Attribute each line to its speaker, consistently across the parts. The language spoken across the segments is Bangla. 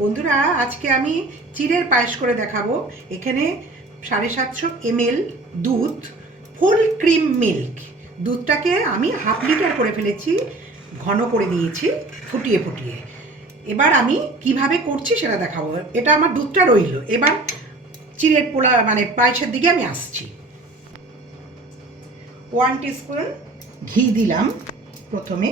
Speaker 1: বন্ধুরা, আজকে আমি চিড়ের পায়েস করে দেখাবো। এখানে সাড়ে সাতশো এমএল দুধ, ফুল ক্রিম মিল্ক। দুধটাকে আমি হাফ লিটার করে ফেলেছি, ঘন করে দিয়েছি, ফুটিয়ে ফুটিয়ে। এবার আমি কীভাবে করছি সেটা দেখাবো। এটা আমার দুধটা রইল। এবার চিড়ের পোলা মানে পায়েসের দিকে আমি আসছি। ওয়ান টিস্পুন ঘি দিলাম প্রথমে।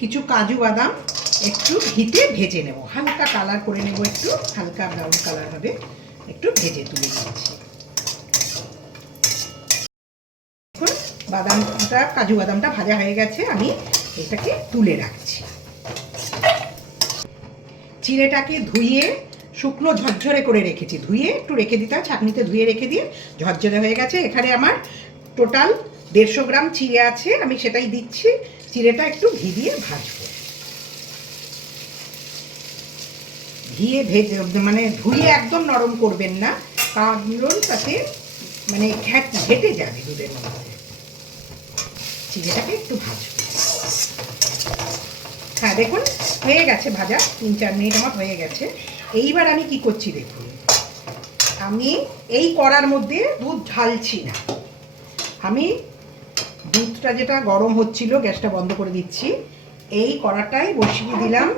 Speaker 1: কিছু কাজু বাদাম একটু ঘিতে ভেজে নেব। হালকা কালার করে নেব একটু, হালকা ব্রাউন কালার হবে। একটু ভেজে তুলে নিয়েছি এখন বাদামটা, কাজু বাদামটা ভাজা হয়ে গেছে, আমি এটাকে তুলে রাখছি। চিড়েটাকে ধুয়ে, শুকনো ঝরঝরে করে রেখেছি। ধুয়ে একটু রেখে দিতে হয়, ছাঁকনিতে ধুয়ে রেখে দিয়ে ঝরঝরে হয়ে গেছে। এখানে আমার টোটাল দেড়শো গ্রাম চিড়ে আছে, আমি সেটাই দিচ্ছি। চিড়েটা একটু ঘি দিয়ে ভাজবো। ঘিয়ে ভেজে মানে ধুয়ে একদম নরম করবেন না, কারণ তাতে মানে ঘ্যাট ঘেটে যাবে দুধের মধ্যে। চিড়েটাকে একটু ভাজবো। হ্যাঁ দেখুন, হয়ে গেছে ভাজা। তিন চার মিনিট আমার হয়ে গেছে। এইবার আমি কি করছি দেখুন? আমি এই কড়ার মধ্যে দুধ ঢালছি না। আমি দুধটা যেটা গরম হচ্ছিল, গ্যাসটা বন্ধ করে দিচ্ছি। এই কড়াটাই বসিয়ে দিলাম।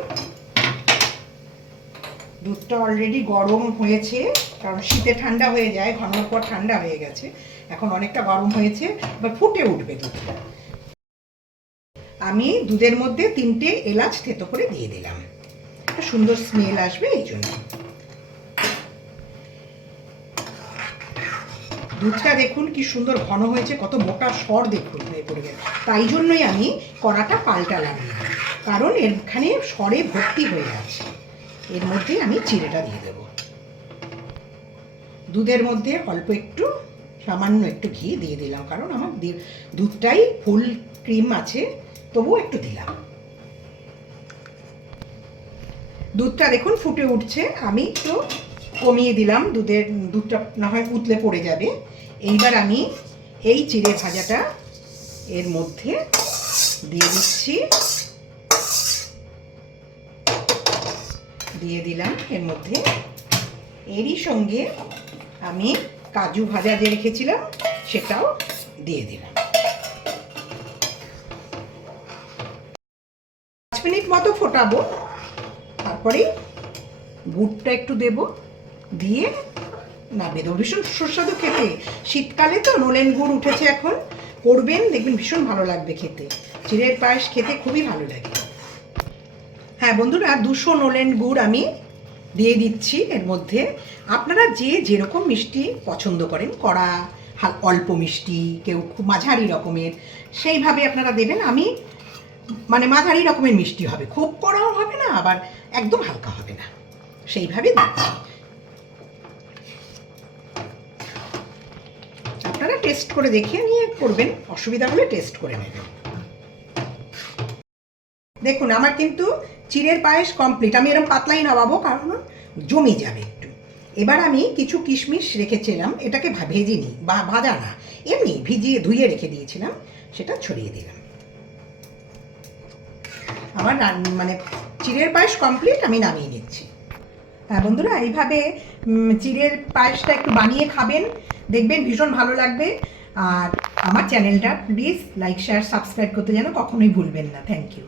Speaker 1: দুধটা অলরেডি গরম হয়েছে, কারণ শীতে ঠান্ডা হয়ে যায় ঘনর পর ঠান্ডা হয়ে গেছে। এখন অনেকটা গরম হয়েছে, এবার ফুটে উঠবে দুধটা। আমি দুধের মধ্যে তিনটে এলাচ থেতো করে দিয়ে দিলাম। একটা সুন্দর স্মেল আসবে, এই জন্য। দুধটা দেখুন কি সুন্দর ঘন হয়েছে, কত মোটা স্বর দেখুন হয়ে পড়ে গেছে তাই জন্যই আমি কড়াটা পাল্টালাম, কারণ এখানে স্বরে ভর্তি হয়ে আছে। এর মধ্যে আমি চিড়েটা দিয়ে দেব। দুধের মধ্যে অল্প একটু, সামান্য একটু ঘি দিয়ে দিলাম, কারণ আমার দুধটাই ফুল ক্রিম আছে, তবুও একটু দিলাম। দুধটা দেখুন ফুটে উঠছে, আমি একটু কমিয়ে দিলাম, দুধের, দুধটা না হয় উতলে পড়ে যাবে। এইবার আমি এই চিড়ে ভাজাটা এর মধ্যে দিয়ে দিচ্ছি। দিয়ে দিলাম এর মধ্যে। এরই সঙ্গে আমি কাজু ভাজা যে রেখেছিলাম, সেটাও দিয়ে দিলাম। পাঁচ মিনিট মতো ফোটাবো তারপরে গুড়টা একটু দেব। দিয়ে? নামিয়ে দেবো ভীষণ সুস্বাদু খেতে। শীতকালে তো নলেন গুড় উঠেছে এখন। করবেন, দেখবেন ভীষণ ভালো লাগবে খেতে। চিড়ের পায়েস খেতে খুবই ভালো লাগে। হ্যাঁ বন্ধুরা, দুশো নোলেন গুড় আমি দিয়ে দিচ্ছি এর মধ্যে। আপনারা যে যেরকম মিষ্টি পছন্দ করেন, কড়া অল্প মিষ্টি, কেউ খুব মাঝারি রকমের, সেইভাবে আপনারা দেবেন। আমি মানে মাঝারি রকমের মিষ্টি হবে। খুব কড়াও হবে না, আবার একদম হালকা হবে না। সেইভাবে দিচ্ছি আপনারা টেস্ট করে দেখে নিয়ে করবেন। অসুবিধা হলে টেস্ট করে নেবেন। দেখুন, আমার কিন্তু চিড়ের পায়েস কমপ্লিট আমি এরকম পাতলাই নামাবো কারণ জমে যাবে একটু। এবার আমি কিছু কিশমিশ রেখেছিলাম, এটাকে ভেজে নিই, বা ভাজা না। এমনি ভিজিয়ে ধুয়ে রেখে দিয়েছিলাম, সেটা ছড়িয়ে দিলাম। আমার মানে চিড়ের পায়েস কমপ্লিট আমি নামিয়ে নিচ্ছি। হ্যাঁ বন্ধুরা, এইভাবে চিড়ের পায়েসটা একটু বানিয়ে খাবেন। দেখবেন ভীষণ ভালো লাগবে। আর আমার চ্যানেলটা প্লিজ লাইক শেয়ার সাবস্ক্রাইব করতে যেন কখনোই ভুলবেন না। Thank you